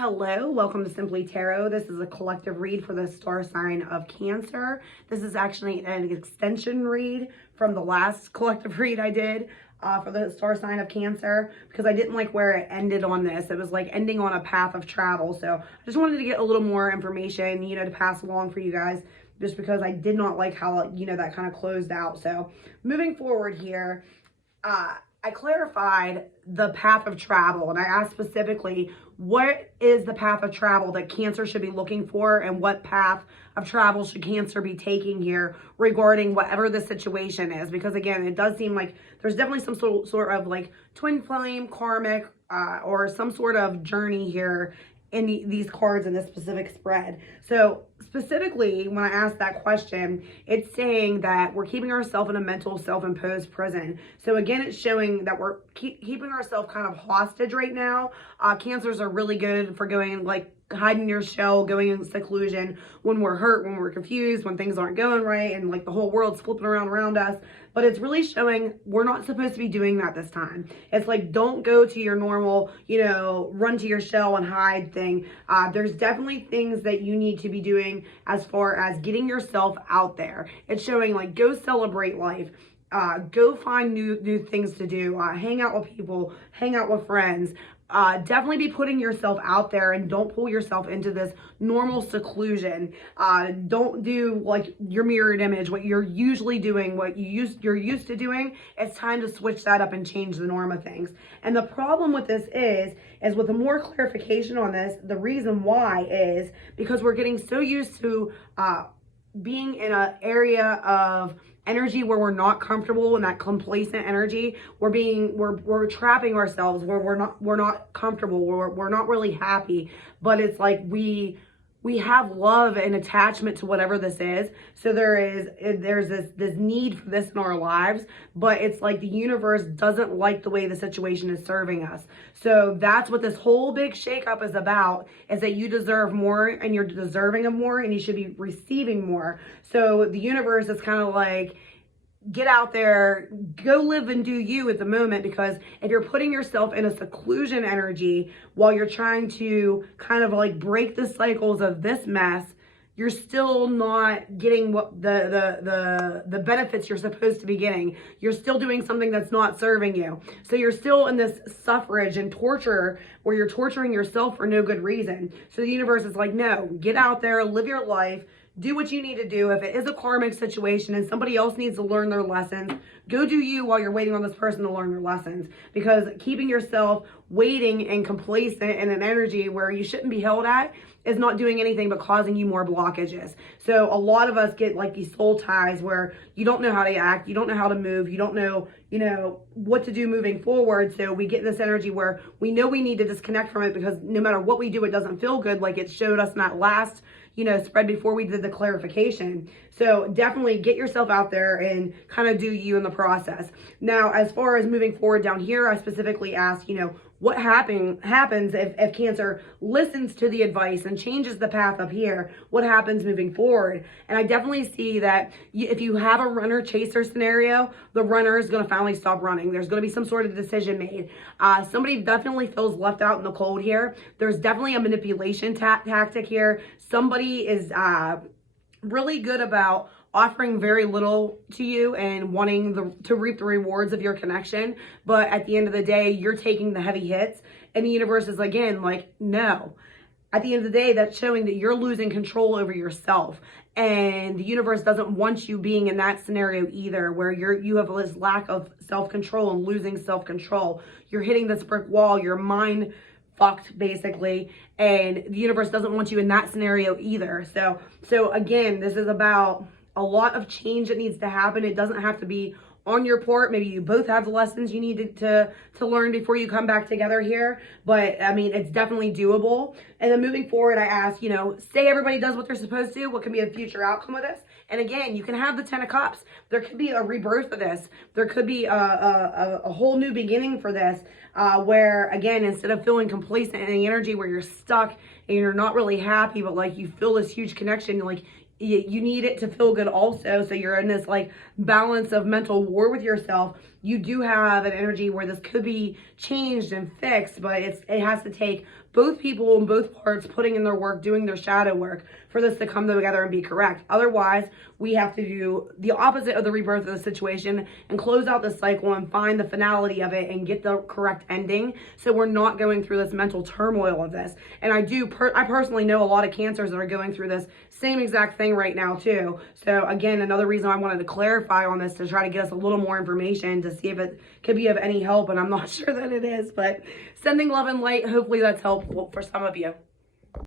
Hello, welcome to Simply Tarot. This is a collective read for the star sign of Cancer. This is actually an extension read from the last collective read I did for the star sign of Cancer, because I didn't like where it ended on this. It was like ending on a path of travel. So I just wanted to get a little more information, to pass along for you guys, just because I did not like how, that kind of closed out. So moving forward here, I clarified the path of travel, and I asked specifically, what is the path of travel that Cancer should be looking for, and what path of travel should Cancer be taking here regarding whatever the situation is? Because again, it does seem like there's definitely some sort of like twin flame, karmic, or some sort of journey here in these cards in this specific spread. So specifically, when I asked that question, it's saying that we're keeping ourselves in a mental self-imposed prison. So again, it's showing that we're keeping ourselves kind of hostage right now. Cancers are really good for going like hiding in your shell, going in seclusion when we're hurt, when we're confused, when things aren't going right, and like the whole world's flipping around us. But it's really showing we're not supposed to be doing that this time. It's like, don't go to your normal, run to your shell and hide thing. There's definitely things that you need to be doing as far as getting yourself out there. It's showing like, go celebrate life. Go find new things to do. Hang out with people, hang out with friends. Definitely be putting yourself out there, and don't pull yourself into this normal seclusion. Don't do like your mirrored image, what you're usually doing, what you're used to doing. It's time to switch that up and change the norm of things. And the problem with this is with more clarification on this, the reason why is because we're getting so used to being in an area of energy where we're not comfortable, in that complacent energy. We're trapping ourselves where we're not comfortable, we're not really happy. But it's like we have love and attachment to whatever this is. So there's this need for this in our lives, but it's like the universe doesn't like the way the situation is serving us. So that's what this whole big shakeup is about, is that you deserve more, and you're deserving of more, and you should be receiving more. So the universe is kind of like, get out there, go live and do you at the moment. Because if you're putting yourself in a seclusion energy while you're trying to kind of like break the cycles of this mess, you're still not getting what the benefits you're supposed to be getting. You're still doing something that's not serving you. So you're still in this suffrage and torture where you're torturing yourself for no good reason. So the universe is like, no, get out there, live your life, do what you need to do. If it is a karmic situation and somebody else needs to learn their lessons, go do you while you're waiting on this person to learn their lessons. Because keeping yourself waiting and complacent in an energy where you shouldn't be held at is not doing anything but causing you more blockages. So a lot of us get like these soul ties where you don't know how to act, you don't know how to move, you don't know, what to do moving forward. So we get this energy where we know we need to disconnect from it, because no matter what we do, it doesn't feel good, like it showed us in that last spread before we did the clarification. So definitely get yourself out there and kind of do you in the process. Now, as far as moving forward down here, I specifically asked, what happens if Cancer listens to the advice and changes the path up here? What happens moving forward? And I definitely see that if you have a runner chaser scenario, the runner is going to finally stop running. There's going to be some sort of decision made. Somebody definitely feels left out in the cold here. There's definitely a manipulation tactic here. Somebody is really good about offering very little to you and wanting to reap the rewards of your connection. But at the end of the day, you're taking the heavy hits, and the universe is again like, no. At the end of the day, that's showing that you're losing control over yourself. And the universe doesn't want you being in that scenario either, where you have this lack of self-control and losing self-control. You're hitting this brick wall, your mind fucked basically, and the universe doesn't want you in that scenario either. So again, this is about a lot of change that needs to happen. It doesn't have to be on your part. Maybe you both have the lessons you needed to learn before you come back together here. But I mean, it's definitely doable. And then moving forward, I asked, say everybody does what they're supposed to, what can be a future outcome of this? And again, you can have the 10 of Cups. There could be a rebirth of this. There could be a whole new beginning for this, where again, instead of feeling complacent in the energy where you're stuck and you're not really happy, but like you feel this huge connection, like you need it to feel good also. So you're in this like balance of mental war with yourself. you do have an energy where this could be changed and fixed, but it has to take both people and both parts putting in their work, doing their shadow work for this to come together and be correct. Otherwise, we have to do the opposite of the rebirth of the situation and close out the cycle and find the finality of it and get the correct ending, so we're not going through this mental turmoil of this. And I personally know a lot of Cancers that are going through this same exact thing right now too. So again, another reason I wanted to clarify on this, to try to get us a little more information to see if it could be of any help, and I'm not sure that it is, but sending love and light. Hopefully that's helpful for some of you.